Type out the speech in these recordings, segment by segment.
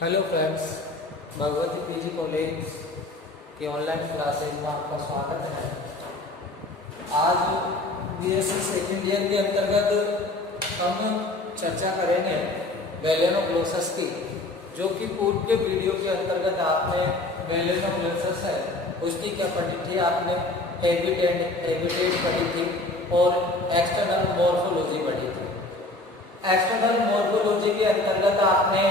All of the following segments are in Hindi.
Hello friends, Bhagwati PG college के ऑनलाइन क्लासेज में आपका स्वागत है। आज बीएससी सेकेंड ईयर के अंतर्गत हम चर्चा करेंगे वेलेनोग्लोसस की, जो कि पूर्व के वीडियो के अंतर्गत आपने वेलेनोग्लोसस है उसकी क्या पढ़ी थी, आपने हैबिटेट पढ़ी थी और एक्सटर्नल मॉर्फोलॉजी पढ़ी थी। एक्सटर्नल मॉर्फोलॉजी के अंतर्गत आपने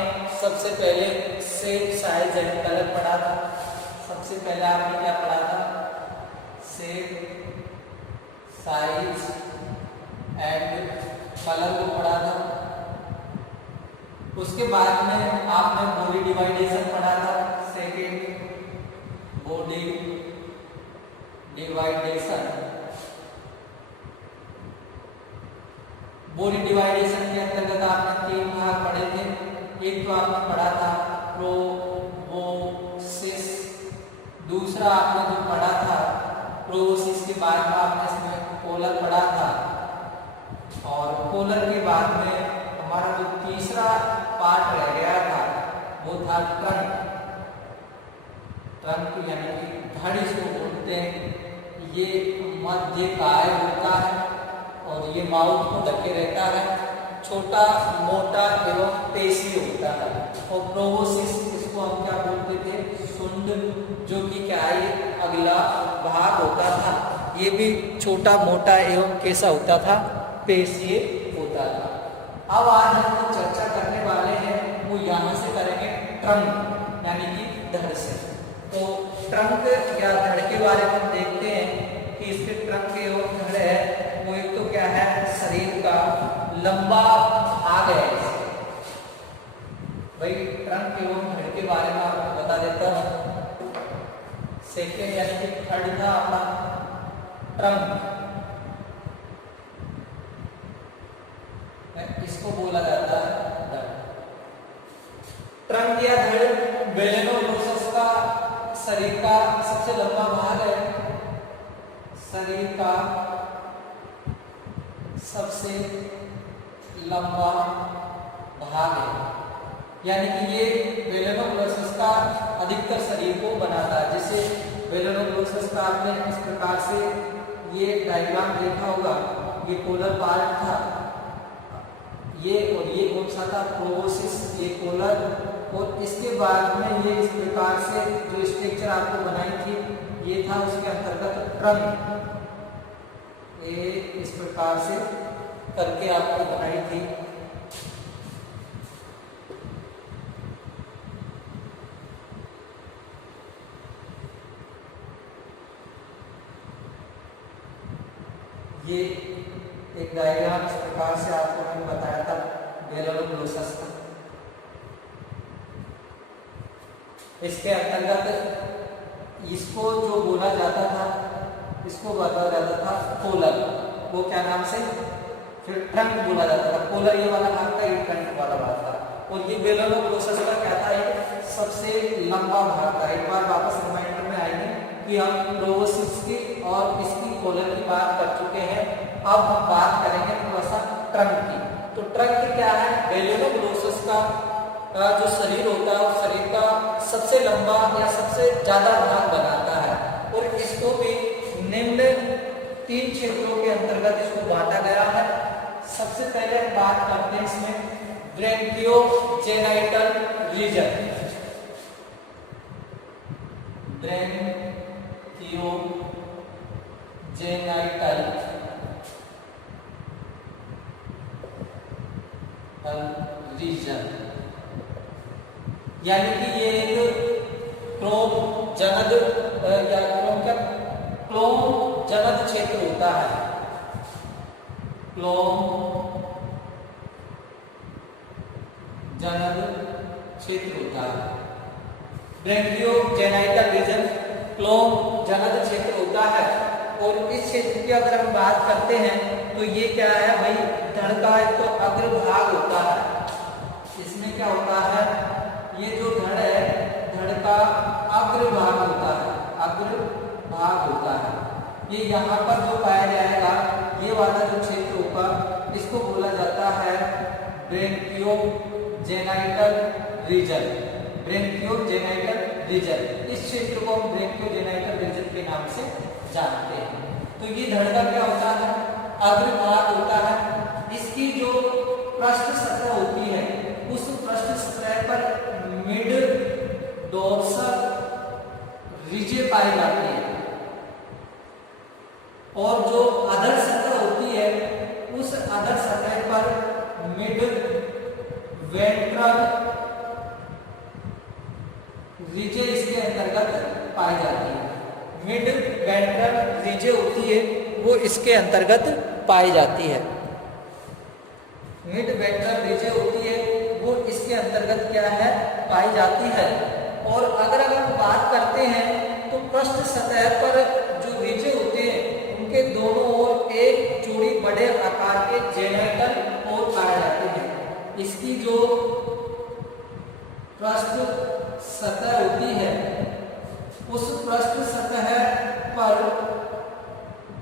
सबसे पहले शेप, साइज एंड कलर पढ़ा था। सबसे पहले आपने क्या पढ़ा था? शेप, साइज एंड कलर को पढ़ा था। उसके बाद में आपने बॉडी डिवाइडेशन पढ़ा था। Second, body डिवाइडेशन। बॉडी डिवाइडेशन के अंतर्गत आपने 3 भाग पढ़े थे। एक तो आपने पढ़ा था प्रोबोसिस, दूसरा आपने जो पढ़ा था प्रोबोसिस के बाद में आपने इसमें कोलर पढ़ा था, और कोलर के बाद में हमारा जो तीसरा पार्ट रह गया था वो था ट्रंक। ट्रंक यानी कि धड़ इसको बोलते हैं। ये मध्य काय होता है और ये माउथ को ढके रहता है, छोटा मोटा एवं पेशी होता है। और प्रोबोसिस इसको हम क्या बोलते थे? सुंड, जो कि क्या है, अगला भाग होता था। ये भी छोटा मोटा एवं कैसा होता था? पेशीय होता था। अब आज हम जो चर्चा करने वाले हैं वो यहाँ से करेंगे ट्रंक यानी कि धड़ से। तो ट्रंक या धड़ के बारे में हम देखते हैं कि इसके ट्रंक एवं धड़ है वो एक तो क्या है, शरीर का लंबा भाग है। भाई ट्रंक एवं धड़ के बारे में आपको बता देता हूं। सेकेंड यानी कि थर्ड था अपना ट्रंक, इसको बोला जाता है धड़। ट्रंक या धड़ वेलेनोग्लोसस का शरीर का सबसे लंबा भाग है। शरीर का सबसे लंबा भाग है, यानी कि ये वेलेनोग्लोसस का अधिकतर शरीर को बनाता है। जैसे वेलेनोग्लोसस का आपने इस प्रकार से ये डायग्राम देखा होगा, ये कोलर पार्ट था, ये और ये कौन सा था? प्रोबोसिस, ये कोलर, और इसके बाद में ये इस प्रकार से जो स्ट्रक्चर आपको बनाई थी ये था उसके अंतर्गत ट्रंक। ये इस प्रकार से करके आपको बनाई थी। ये एक डायग्राम इस प्रकार से आपको मैंने बताया था वेलेनोग्लोसस का। इसके अंतर्गत इसको जो बोला जाता था, इसको बताया जाता था कोलर। वो क्या नाम से? फिर ट्रंक बोला जाता था। कोलर ये वाला भाग था, ये ट्रंक वाला भाग था। और ये वेलेनोग्लोसस का क्या था? एक सबसे लंबा भाग था। एक बार वापस रिमाइंडर में आएंगे कि हम प्रोबोसिस की और इसकी कोलर की बात कर चुके हैं। अब हम बात करेंगे थोड़ा सा ट्रंक की। तो ट्रंक क्या है? वेलेनोग्लोसस का जो शरीर होता है उस शरीर का सबसे लंबा या सबसे ज्यादा भाग बनाता है, और इसको भी निम्न 3 क्षेत्रों के अंतर्गत इसको बांटा गया है। सबसे पहले हम बात करते हैं इसमें ब्रैंकियोजेनाइटल रीजन। ब्रैंकियोजेनाइटल रीजन यानी कि ये एक क्लोम जनद या क्लोम जनद क्षेत्र होता है। क्लोम जनद क्षेत्र होता है। ब्रैंकियोजेनाइटल रीजन क्लोम जनद क्षेत्र होता है। और इस क्षेत्र की अगर हम बात करते हैं तो ये क्या है भाई? धड़ का एक तो अग्रभाग होता है। इसमें क्या होता है? ये जो धड़ है, धड़ का अग्रभाग होता है, अग्रभाग होता है। ये यहाँ पर जो पाया जाएगा, ये वाला जो क्षेत्र होगा, इसको बोला जाता है ब्रैंकियोजेनाइटल रीजन। ब्रेंकियोजेनाइटल रीजन। इस क्षेत्र को हम ब्रेंकियोजेनाइटल रीजन के नाम से जानते हैं। तो ये धड़ का क्या होता है, अग्रभाग होता है। इसकी जो पृष्ठ सतह होती है उस पृष्ठ सतह पर मिड डोर्सल रिजे पाई जाती है, और जो अधर सतह होती है उस अधर सतह पर मिड वेंट्रल रिजे इसके अंतर्गत पाई जाती है। मिड वेंट्रल रिजे होती है वो इसके अंतर्गत पाई जाती है। मिड वेंट्रल रिजे होती है वो इसके अंतर्गत क्या है, पाई जाती है। और अगर हम बात करते हैं तो पृष्ठ सतह पर जो रिजे होते हैं उनके दोनों ओर एक जोड़ी बड़े आकार के जेनाइटल और पाए जाते हैं। इसकी जो पृष्ठ सतह होती है उस पृष्ठ सतह पर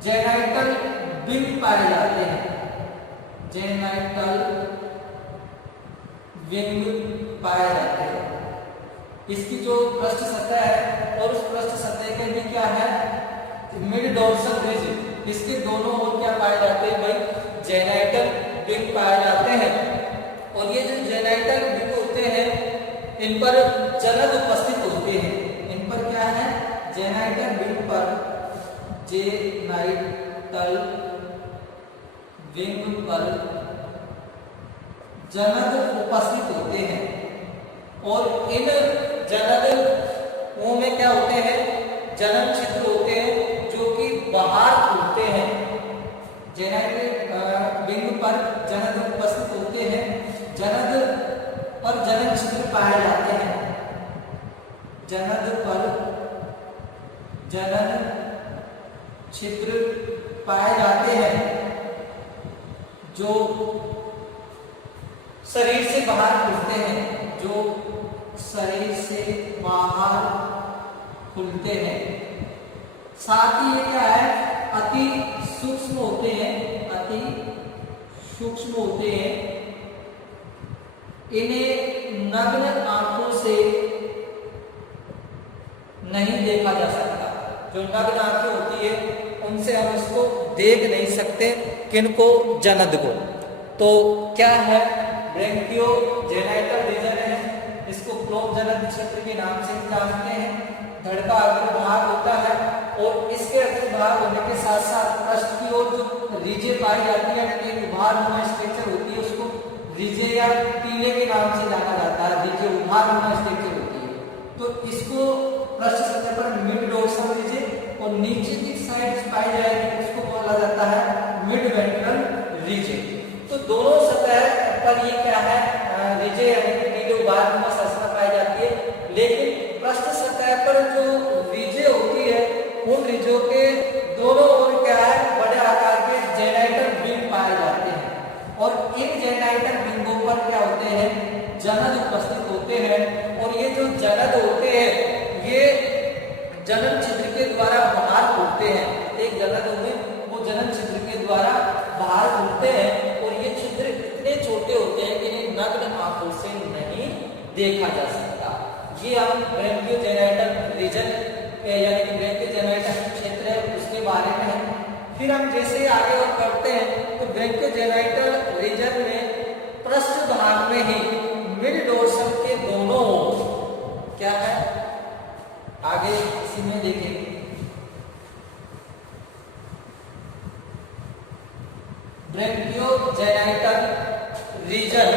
जेनाइटल विंग पाए जाते हैं, जेनाइटल विंग पाए जाते हैं। इसकी जो पृष्ठ सतह है और उस पृष्ठ सतह के भी क्या है, मिड डोर्सल रिज, इसके दोनों ओर क्या पाए जाते हैं भाई, जेनाइटल विंग पाए जाते हैं। और ये जो जेनाइटल विंग होते हैं इन पर जनन उपस्थित होते हैं। इन पर क्या है, जेनाइटल विंग पर, जेनाइटल विंग पर जनन उपस्थित होते हैं। और इन जननों में क्या होते हैं, जनन छिद्र होते हैं जो कि बाहर खुलते हैं। जेनाइटल विंग पर जनन उपस्थित होते हैं, जनन पर जनन छिद्र पाए जाते हैं। जनन पर जनन छिद्र पाए जाते हैं जो शरीर से बाहर खुलते हैं, जो शरीर से बाहर खुलते हैं। साथ ही ये क्या है, अति सूक्ष्म होते हैं, अति सूक्ष्म होते हैं। इन्हें नग्न आंखों से नहीं देखा जा सकता। जो नग्न आंखें होती है उनसे हम इसको देख नहीं सकते, किनको, जनद को। तो क्या है, ब्रेंकियोजेनाइटल रीजन है, इसको क्लोम जनन क्षेत्र के नाम से जानते हैं। धड़ का अग्रभाग होता है और इसके अग्रभाग होने के साथ साथ पृष्ठ की ओर जो रीजे पाई जाती है, उभारनुमा स्ट्रक्चर होती है, उसको रीजे या टीले के नाम से जाना जाता है। रीजे उभारनुमा स्ट्रक्चर होती है। तो इसको पृष्ठ सतह पर मिड डोर्सल रीजे और नीचे की साइड पाई जाएगी, उसको बोला जाता है मिड वेंट्रल रीजे। तो दोनों सतह पर ये क्या है, रीजे यानी कि टीले उभारनुमा संरचना पाई जाती है। लेकिन पृष्ठ सतह पर जो रीजे होती है उन रीजों के दोनों ओर क्या है, बड़े आकार के जेनाइटल विंग पाए जाते हैं। और इन जेनाइटल विंगों पर क्या होते हैं, जनन उपस्थित होते हैं। और ये जो जनन होते हैं ये जनन छिद्र के द्वारा बाहर खुलते हैं। एक जनन में वो जनन छिद्र के द्वारा बाहर खुलते हैं और ये छिद्र इतने छोटे होते हैं कि इन्हें नग्न आंखों से नहीं देखा जा सकता। ये हम ब्रेंकियोजेनाइटल रीजन यानी कि ब्रेंकियोजेनाइटल क्षेत्र है उसके बारे में है। फिर हम जैसे आगे और बढ़ते हैं तो ब्रेंकियोजेनाइटल रीजन में पृष्ठ भाग में ही मिड डोर्सल के दोनों ओर क्या है, आगे इसी में देखेंगे। ब्रेंकियोजेनाइटल रीजन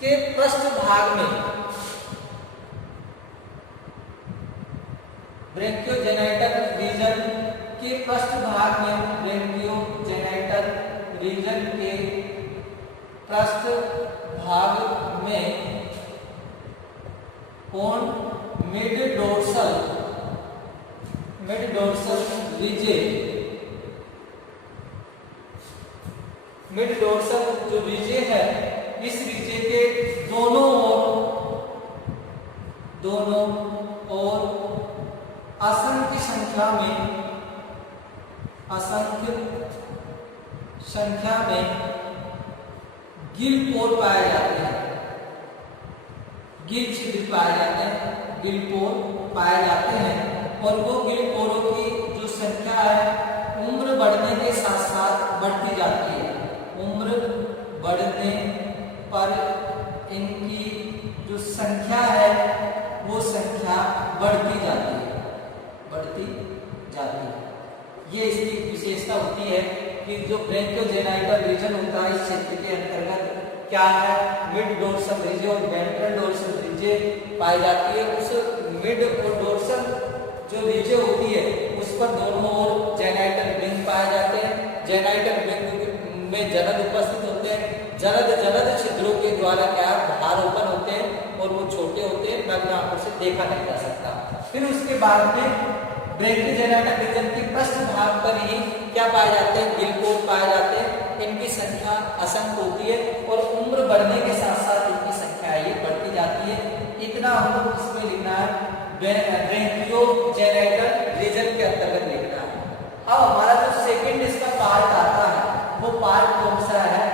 के पृष्ठ भाग में, ब्रेंकियोजेनाइटल रीजन के पृष्ठ भाग में, ब्रेंकियोजेनाइटल रीजन के पृष्ठ भाग में कौन, मिड डोर्सल रीजे, मिड डोर्सल जो रीजे है इस रीजे के दोनों ओर असंख्य संख्या में गिल पोर पाए जाते हैं। गिल छिद्र पाए जाते हैं, गिल पोर पाए जाते हैं। और वो गिल पोरों की जो संख्या है उम्र बढ़ने के साथ साथ बढ़ती जाती है। उम्र बढ़ने पर इनकी जो संख्या है वो संख्या बढ़ती जाती है, बढ़ती जाती है। ये इसकी विशेषता होती है कि जो ब्रैंकियोजेनाइटल रीजन होता है इस क्षेत्र के अंतर्गत क्या है, मिड डोर्सल रिज और वेंट्रल डोर्सल रिज पाई जाती है। उस मिड और डोर्सल जो रिज होती है उस पर दोनों ओर जेनाइटल रिंग पाए जाते हैं। जेनाइटल रिंग में जनन उपस्थित होते हैं। जनद छिद्रों के द्वारा क्या बाहर ओपन होते हैं और वो छोटे होते हैं, नग्न आंखों से देखा नहीं जा सकता। फिर उसके बाद में ब्रैंकियोजेनाइटल रीजन के पृष्ठ भाग पर ही क्या पाए जाते हैं, गिल पोर पाए जाते हैं। इनकी संख्या असंख्य होती है और उम्र बढ़ने के साथ साथ इनकी संख्या ये बढ़ती जाती है। इतना हमको इसमें लिखना है, ब्रैंकियोजेनाइटल रीजन के अंतर्गत लिखना है। अब हमारा जो सेकंड इसका पार्ट आता है वो पार्ट कौन सा है,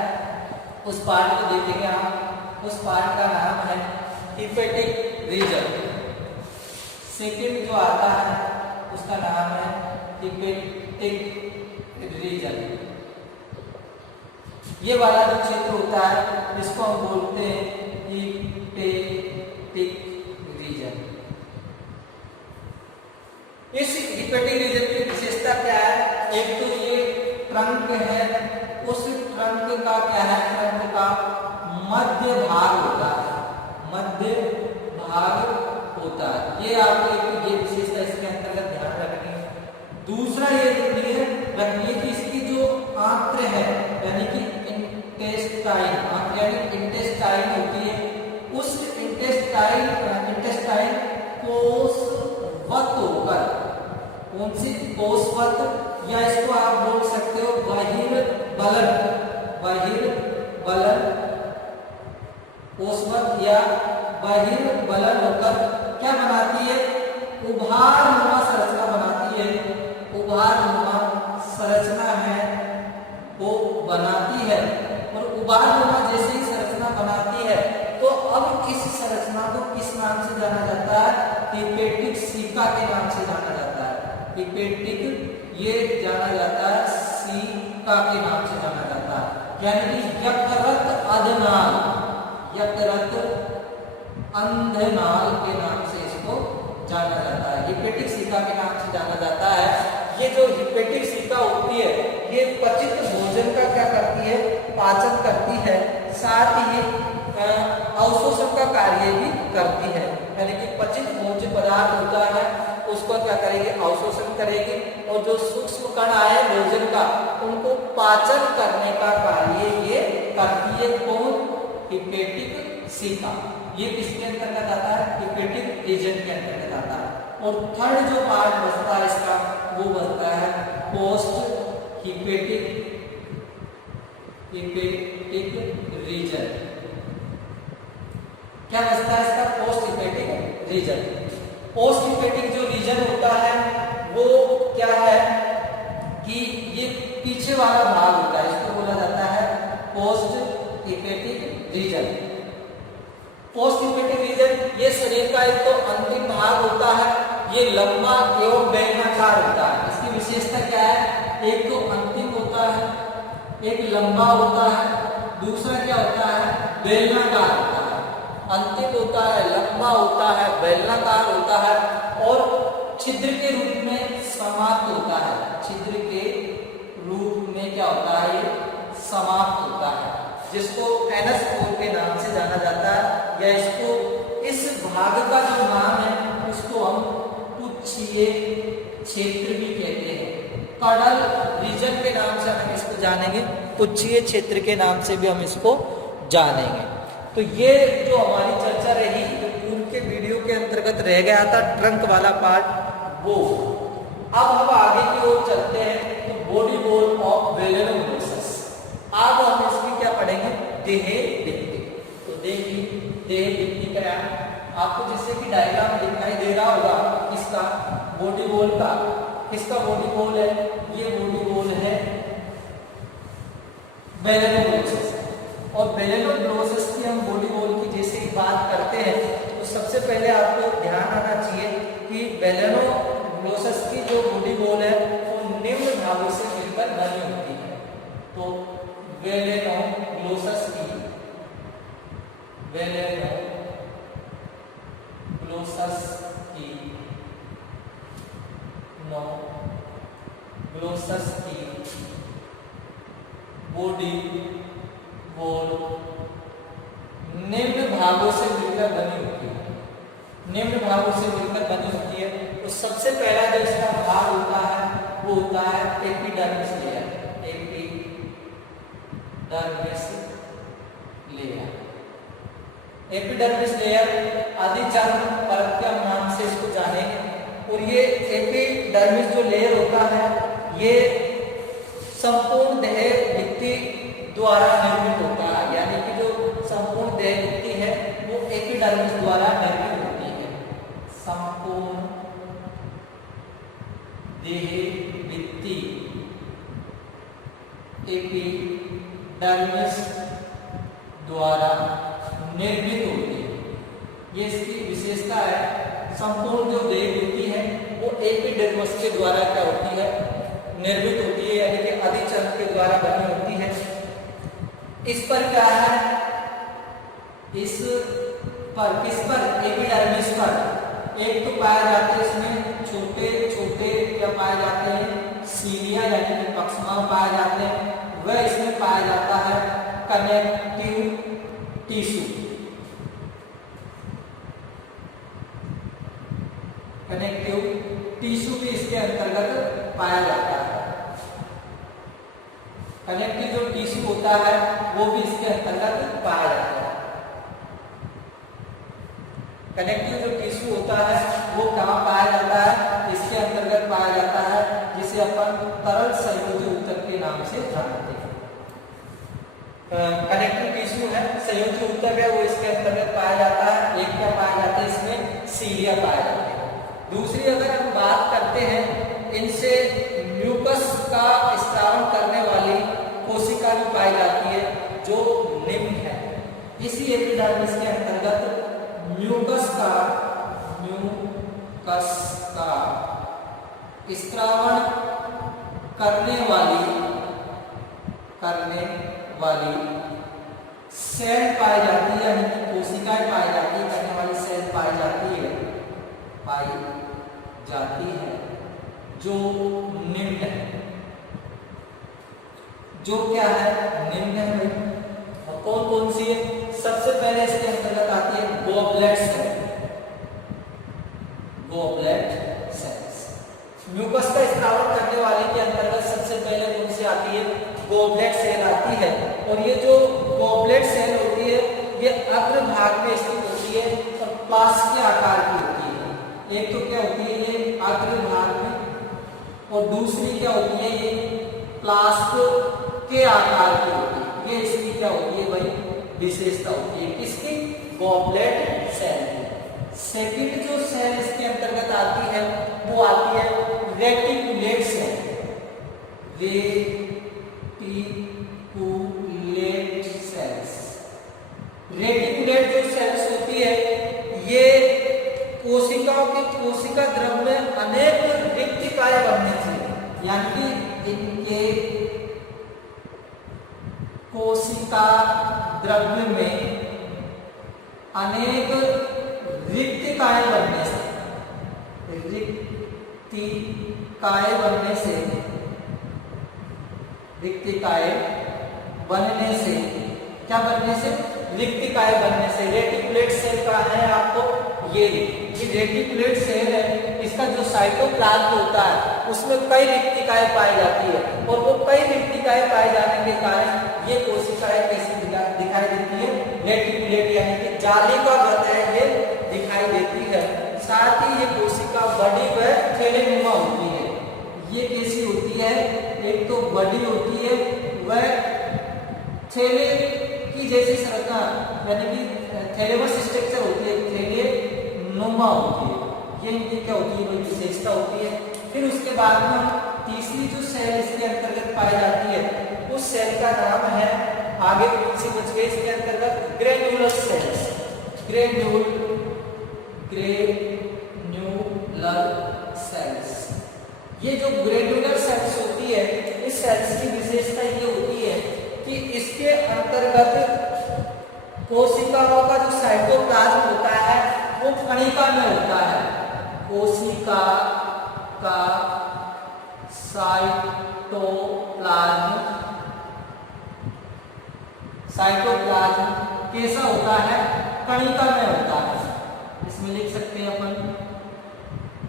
उस पार्ट को देखेंगे हम। उस पार्ट का नाम है हिपेटिक रीजन। सेकंड जो आता है उसका नाम है हिपेटिक रीजन। ये वाला जो क्षेत्र होता है इसको हम बोलते हैं हिपेटिक रीजन। इस हिपेटिक रीजन की विशेषता क्या है, एक तो ये ट्रंक है, उस ट्रंक का क्या है, ट्रंक का मध्य भाग होता है, मध्य भाग होता है। ये आपको एक ये विशेषता इसके अंतर्गत ध्यान रखनी है। दूसरा ये रखनी है कि इसकी जो आंत्र है यानी कि इंटेस्टाइन, आंत्र यानी इंटेस्टाइन होती है, उस इंटेस्टाइन कोषवत होकर, कौन सी कोषवत, या इसको आप बोल सकते हो बहिर्बलन, बहिर्बलन कोषवत या बहिर्बलन होकर क्या बनाती है, उभारनुमा संरचना बनाती है। उभारनुमा संरचना है वो बनाती है और उभारनुमा जैसे ही संरचना बनाती है तो अब इस संरचना को किस नाम से जाना जाता है, हिपेटिक सिका के नाम से जाना जाता है। हिपेटिक ये जाना जाता है सिका के नाम से जाना जाता है, यानी कि यकृत अधनाल, यकृत अंधनाल के नाम से इसको जाना जाता है, हिपेटिक सिका के नाम से जाना जाता है। ये जो हिपेटिक सिका होती है ये पचित भोजन का क्या करती है, पाचन करती है, साथ ही अवशोषण का कार्य भी करती है। यानी कि पचित भोज्य पदार्थ होता है उसको क्या करेगी, अवशोषण करेगी और जो सूक्ष्म कण आए भोजन का उनको पाचन करने का कार्य ये करती है। कौन, हिपेटिक सिका। ये किसके अंतर्गत आता है, हिपेटिक रीजन के अंतर्गत आता है। और थर्ड जो पार्ट बचता है इसका वो बचता है पोस्ट हिपेटिक रीजन। क्या बचता है इसका, post hepatic region. Post hepatic जो रीजन होता है वो क्या है कि ये पीछे वाला भाग होता है, इसको बोला जाता है post hepatic region. Post hepatic region ये शरीर का एक तो अंतिम भाग होता है, ये लंबा एवं बेलनाकार होता है। इसकी विशेषता क्या है, एक तो अंतिम होता है, एक लंबा होता है, दूसरा क्या होता है, बेलनाकार होता है। अंतिम होता है, लंबा होता है, बेलनाकार होता है और छिद्र के रूप में समाप्त होता है। छिद्र के रूप में क्या होता है, ये समाप्त होता है, जिसको एनस पोर के नाम से जाना जाता है, या इसको इस भाग का जो नाम है उसको हम पुच्छीय क्षेत्र भी कहते हैं। कडल रीजन के नाम से हम इसको जानेंगे, पुच्छीय क्षेत्र के नाम से भी हम इसको जानेंगे। तो ये जो हमारी चर्चा रही जो पूर्व के वीडियो के अंतर्गत रह गया था ट्रंक वाला पार्ट वो। अब हम आगे की ओर चलते हैं तो बॉडी वॉल ऑफ वेलेनोमोलिसिस। अब हम इसकी क्या पढ़ेंगे, देह भित्ति। तो देखिए देह भित्ति क्या है, आपको जिससे कि डायग्राम दिखाई दे रहा होगा इसका बॉडी वॉल का, किसका बॉडी वॉल है, ये बॉडी वॉल है वेलेनोमोलिसिस। और वेलेनोमोलिसिस की हम बॉडी वॉल की जैसे ही बात करते हैं सबसे पहले आपको ध्यान आना चाहिए कि वेलेनोग्लोसस की जो बॉडी वॉल है वो निम्न भागों से मिलकर बनी होती है। तो वेलेनोग्लोसस की बॉडी वॉल निम्न भागों से मिलकर बनी होती है। निम्न भागों से मिलकर बनी होती है। तो सबसे पहला जो इसका भाग होता है वो होता है एपिडर्मिस लेयर। एपिडर्मिस लेयर आदिचर्म परत के नाम से इसको जानेंगे। और ये एपिडर्मिस जो लेयर होता है ये संपूर्ण देह भित्ति द्वारा निर्मित होता है, यानी कि जो संपूर्ण देह भित्ति है वो एपिडर्मिस द्वारा निर्मित होती है। संपूर्ण देह भित्ति एपिडर्मिस द्वारा निर्मित होती है। ये इसकी विशेषता है। संपूर्ण जो देह भित्ति है वो एपिडर्मिस के द्वारा क्या होती है, निर्मित होती है, यानी कि आदिचर्म के द्वारा बनी होती है। इस पर क्या है, इस पर एपिडर्मिस पर एक तो पाए जाते हैं इसमें छोटे छोटे क्या पाए जाते हैं, सीलिया यानी कि पक्षमांग पाए जाते हैं। वह इसमें पाया जाता है कनेक्टिव टिश्यू। कनेक्टिव टिश्यू भी इसके अंतर्गत पाया जाता है। कनेक्टिव जो टिश्यू होता है वो भी इसके अंतर्गत पाया जाता है। कनेक्टिव जो टिश्यू होता है वो कहाँ पाया जाता है, इसके अंतर्गत पाया जाता है, जिसे अपन तरल संयोजी ऊतक के नाम से जानते हैं। कनेक्टिव टिश्यू है, संयोजी ऊतक है, वो इसके अंतर्गत पाया जाता है। एक क्या पाया जाता है, इसमें सीलिया पाया जाता है। दूसरी अगर हम बात करते हैं, इनसे म्यूकस का स्राव करने वाली कोशिका भी पाई जाती है जो निम्न है। इसी एपिडर्मिस के अंतर्गत म्यूकस का स्रावण करने वाली सेल पाई जाती है, यानी कि कोशिकाएं पाई जाती है, करने वाली सेल पाई जाती है जो निम्न है। जो क्या है, निम्न है भाई। और कौन कौन सी है, सबसे पहले इसके अंतर्गत आती है goblet cell. Goblet cells mucus का स्राव करने वाले के अंतर्गत सबसे पहले कौन सी आती है, गोबलेट सेल आती है। और ये जो गोबलेट सेल होती है ये अग्र भाग में स्थित होती है और प्लास्क के आकार की होती है। एक तो क्या होती है ये अग्र भाग में, और दूसरी क्या होती है ये प्लास्क के आकार की होती है। ये इसकी क्या होती है भाई, विशेषता होती है किसकी, गॉबलेट सेल की। सेकंड जो सेल इसके अंतर्गत आती है वो आती है रेटिकुलेट सेल। रेटिकुलेट जो सेल्स होती है ये कोशिकाओं के कोशिका द्रव्य में अनेक रिक्तिकाएं बनने से, यानी कि इनके कोशिका द्रव्य में अनेक रिक्तिकाएं बनने से क्या बनने से, रिक्तिकाएं बनने से। रेटिकुलेट सेल का है आपको ये रेटिकुलेट सेल है, इसका जो साइटोप्लाज्म होता है उसमें कई रिक्तिकाएं पाई जाती है। और वो कई रिक्तिकाएं पाए जाने के कारण ये कोशिकाएं कैसी दिखाई देती है, रेटिकुलेट यानी कि जालिकाबद्ध है ये दिखाई देती है। साथ ही ये कोशिका बड़ी व थैलेनुमा होती है। ये कैसी होती है, एक तो बड़ी होती है वह थैले की जैसी संरचना, यानी कि थैलेमस स्ट्रक्चर होती है, थैलेनुमा होती है। ये इनकी क्या होती है, विशेषता होती है। फिर उसके बाद में तीसरी जो सेल इसके अंतर्गत पाई जाती है उस सेल का नाम है, आगे कौन सी बच गई इसके अंतर्गत, granular cells. Granular granular cells. ये जो ग्रेन्युलर सेल्स होती है, इस सेल्स की विशेषता ये होती है कि इसके अंतर्गत कोशिकाओं का जो साइटोप्लाज्म होता है वो कणिका में होता है। कोशिका का साइटोप्लाज्म कैसा होता है? कणिका में होता है। इसमें लिख सकते हैं अपन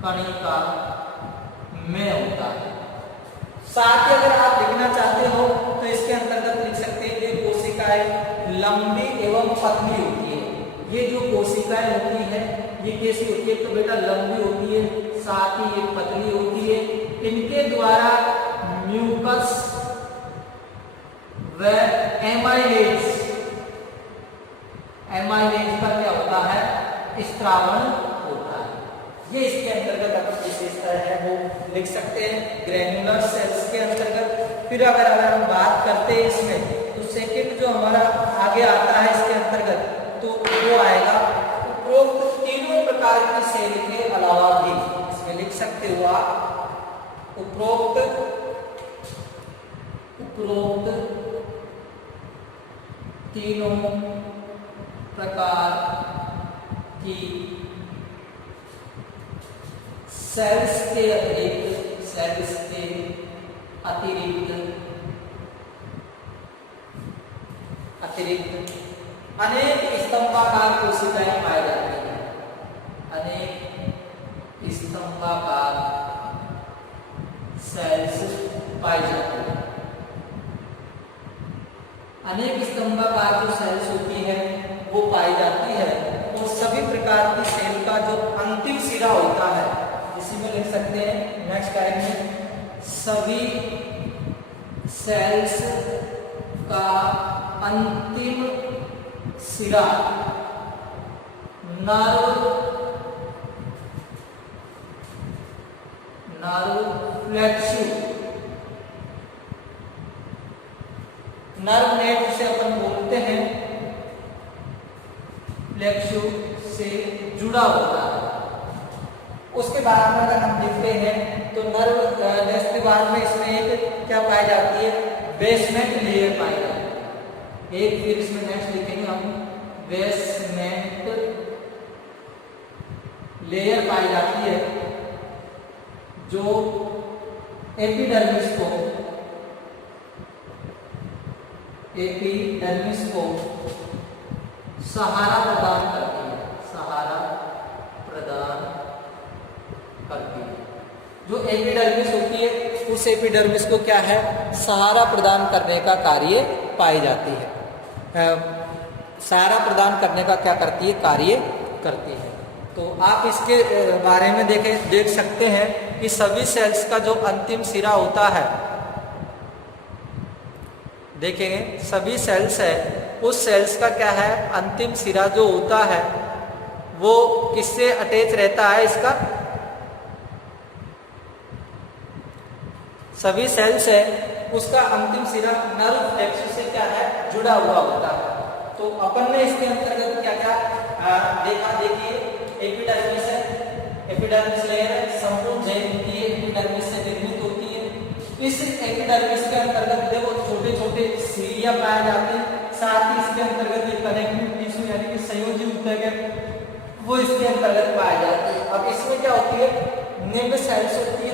कणिका में होता है। साथ ही अगर आप लिखना चाहते हो तो इसके अंतर्गत लिख सकते हैं ये कोशिकाएं लंबी एवं पतली होती है। ये जो कोशिकाएं होती है ये कैसी होती है? तो बेटा लंबी होती है, साथ ही ये पतली होती है। इनके द्वारा म्यूकस व एमाइलेज का क्या होता है? स्त्रावण होता है। ये इसके अंतर्गत अपनी विशेषता है वो लिख सकते हैं ग्रेन्युलर सेल्स के अंतर्गत। फिर अगर हम बात करते हैं इसमें तो सेकंड जो हमारा आगे आता है इसके अंतर्गत तो वो आएगा उपरोक्त तीनों प्रकार की सेल के अलावा भी। इसमें लिख सकते हो आप उपरोक्त तीनों प्रकार की सेल्स के अतिरिक्त अनेक स्तंभाकार कोशिकाएं पाई जाती हैं। अनेक स्तंभाकार सेल्स पाई जाती है। अनेक स्तंभाकार जो सेल्स होती है वो पाई जाती है और सभी प्रकार की सेल का जो अंतिम सिरा होता है इसी में लिख सकते हैं नेक्स्ट आएंगे सभी सेल्स का अंतिम सिरा नर्व नेट से अपन बोलते हैं फ्लेक्सू से जुड़ा होता है। उसके बाद में अगर हम देखते हैं तो नर्व नेट के बाद में इसमें एक क्या पाई जाती है? बेसमेंट लेयर पाई जाती है। एक फिर इसमें नेक्स्ट लिखेंगे हम बेसमेंट लेयर पाई जाती है जो एपिडर्मिस को सहारा प्रदान करती है। जो एपिडर्मिस होती है उस एपिडर्मिस को क्या है? सहारा प्रदान करने का कार्य पाई जाती है। सहारा प्रदान करने का क्या करती है? कार्य करती है। तो आप इसके बारे में देख सकते हैं कि सभी सेल्स का जो अंतिम सिरा होता है, देखेंगे सभी सेल्स है उस सेल्स का क्या है? अंतिम सिरा जो होता है वो किससे अटैच रहता है? इसका सभी सेल्स है उसका अंतिम सिरा नर्व प्लेक्सस से क्या है? जुड़ा हुआ होता है। तो अपन ने इसके अंतर्गत क्या क्या देखा? देखिए एपिडर्मिस है, एपिडर्मिस लेयर है, संपूर्ण जैव होती है, एपिडर्मिस से निर्मित होती है। इस एपिडर्मिस के अंतर्गत देखो छोटे छोटे सीरिया पाए जाते हैं। साथ ही इसके अंतर्गत एक कनेक्टिव टिश्यू यानी कि संयोजी ऊतक है वो इसके अंतर्गत पाए जाते हैं। अब इसमें क्या होती है? निम्न सेल्स होती है।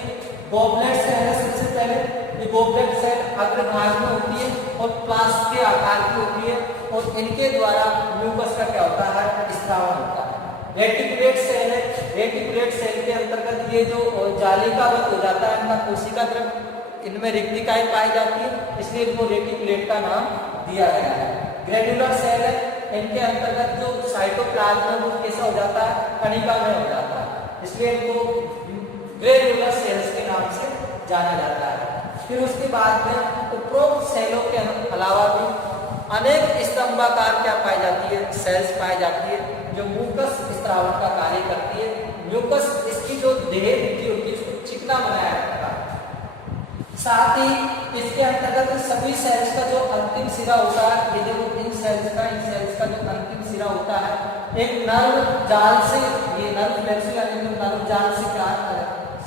गॉबलेट सेल है सबसे पहले। ये गॉबलेट सेल अग्रभाग में होती है और प्लास्ट के आकार की होती है और इनके द्वारा म्यूकस का क्या होता है? स्त्रावन होता है। रेटिकुलेट सेल है। रेटिकुलेट सेल के अंतर्गत ये जो जालिकावत हो जाता है इनका कोशिका द्रव, इनमें रिक्तिकाएं पाई जाती है इसलिए इनको रेटिकुलेट का नाम दिया गया है। ग्रेन्युलर सेल है, इनके अंतर्गत जो साइटोप्लाज्म है वो कैसा हो जाता है? कणिका में हो जाता है इसलिए इनको ग्रेन्युलर सेल्स के नाम से जाना जाता है। फिर उसके बाद में उपरोक्त सेलों के अलावा भी अनेक स्तंभाकार क्या पाई जाती है? सेल्स पाई जाती है जो म्यूकस स्त्रावन का कार्य करती है। म्यूकस इसकी जो देह होती है उसको चिकना बनाया जाता है। साथ ही इसके अंतर्गत सभी सेल्स का जो अंतिम सिरा होता है, ये देखो इन सेल्स का जो अंतिम सिरा होता है एक नर्व जाल से ये नर्व फ्लेक्सुला नर्व जाल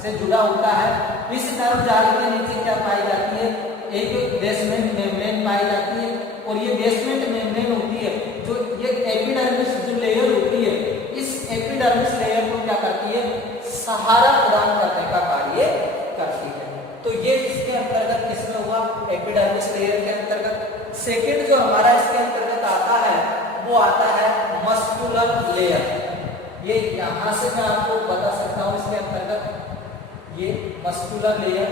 से जुड़ा होता है। इस नर्व जाल के नीचे क्या पाई जाती है, एक बेसमेंट मेम्ब्रेन पाई जाती है, और ये बेसमेंट मेम्ब्रेन होती है जो ये एपिडर्मिस जो लेयर होती है, इस एपिडर्मिस लेयर को क्या करती है, सहारा प्रदान करने का कार्य करती है। तो ये इसके अंतर्गत किसमें हुआ, एपिडर्मिस लेयर के अंतर्गत। सेकंड जो हमारा इसके अंतर्गत आता है वो आता है मस्कुलर लेयर। ये यहां से मैं आपको बता सकता हूं इसके अंतर्गत ये मस्कुलर लेयर,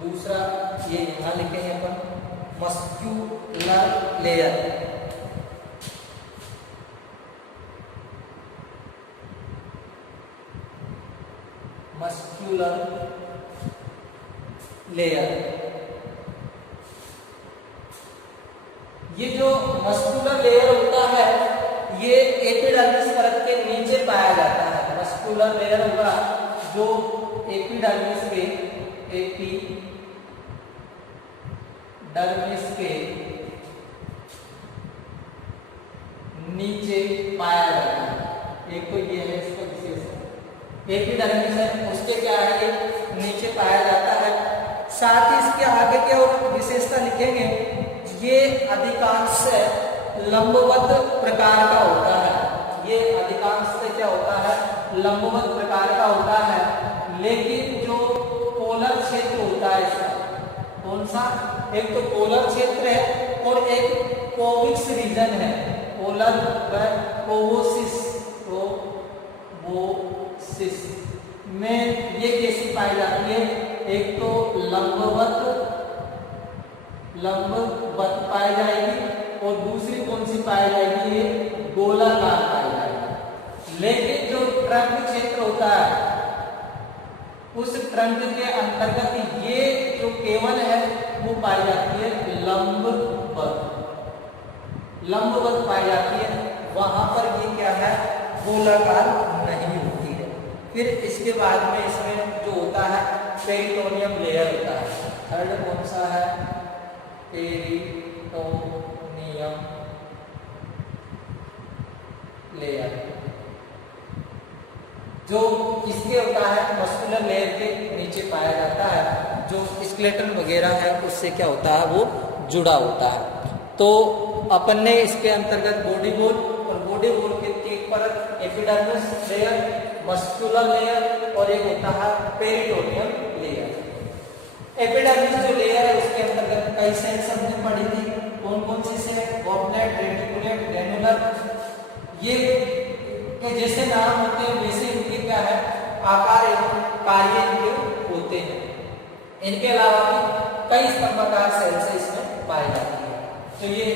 दूसरा ये यहां लिखेंगे अपन मस्कुलर लेयर। मस्कुलर लेयर, ये जो मस्कुलर लेयर होता है ये एपिडर्मिस परत के नीचे पाया जाता है। मस्कुलर लेयर होगा जो एपिडर्मिस के नीचे पाया जाता है। एक तो ये है इसका विशेषता, एपिडर्मिस है उसके क्या है ये नीचे पाया जाता है। साथ ही इसके आगे के और विशेषता लिखेंगे, ये अधिकांश लंबवत प्रकार का होता है। ये अधिकांश क्या होता है, लंबवत प्रकार का होता है। लेकिन जो पोलर क्षेत्र होता है इसका, कौन सा, एक तो पोलर क्षेत्र है और एक कोविक्स रीजन है। पोलर व कोवोसिस में ये कैसी पाई जाती है, एक तो लंबवत पाई जाएगी और दूसरी कौन सी पाई जाएगी, ये गोलाकार पाई जाएगी। लेकिन जो ट्रंक क्षेत्र होता है उस ट्रंक के अंतर्गत ये जो केवल है वो पाई जाती है लंबवत पाई जाती है। वहां पर ये क्या है, गोलाकार नहीं होती है। फिर इसके बाद में इसमें जो होता है पेरिटोनियम लेयर होता है। थर्ड कौन सा है, पेरिटोनियम लेयर, जो इसके होता है मस्कुलर लेयर के नीचे पाया जाता है, जो स्केलेटन वगैरह है उससे क्या होता है वो जुड़ा होता है। तो अपन ने इसके अंतर्गत बॉडी बोन और बॉडी बोन के एक परत एपिडर्मिस लेयर, मस्कुलर लेयर और एक होता है पेरिटोनियम लेयर। एपिडर्मिस जो लेयर है उसके अंतर्गत कई सेल्स हमने पढ़ी थी, कौन कौन सी सेल, गॉबलेट, रेटिकुलेट, ग्रैनुलर। ये के जैसे नाम होते हैं वैसे इनके क्या है, आकार एवं कार्य इनके होते हैं। इनके अलावा भी कई स्तंभाकार सेल्स इसमें पाई जाती है। तो ये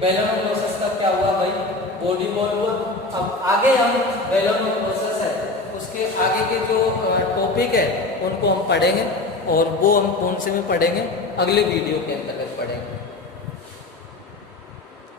बेलोनोप्रोसेस का क्या हुआ भाई, बॉडी बोन हुआ। अब आगे हम बेलोनोप्रोसेस है उसके आगे के जो टॉपिक है उनको हम पढ़ेंगे, और वो हम कौन से में पढ़ेंगे, अगले वीडियो के अंतर्गत पढ़ेंगे।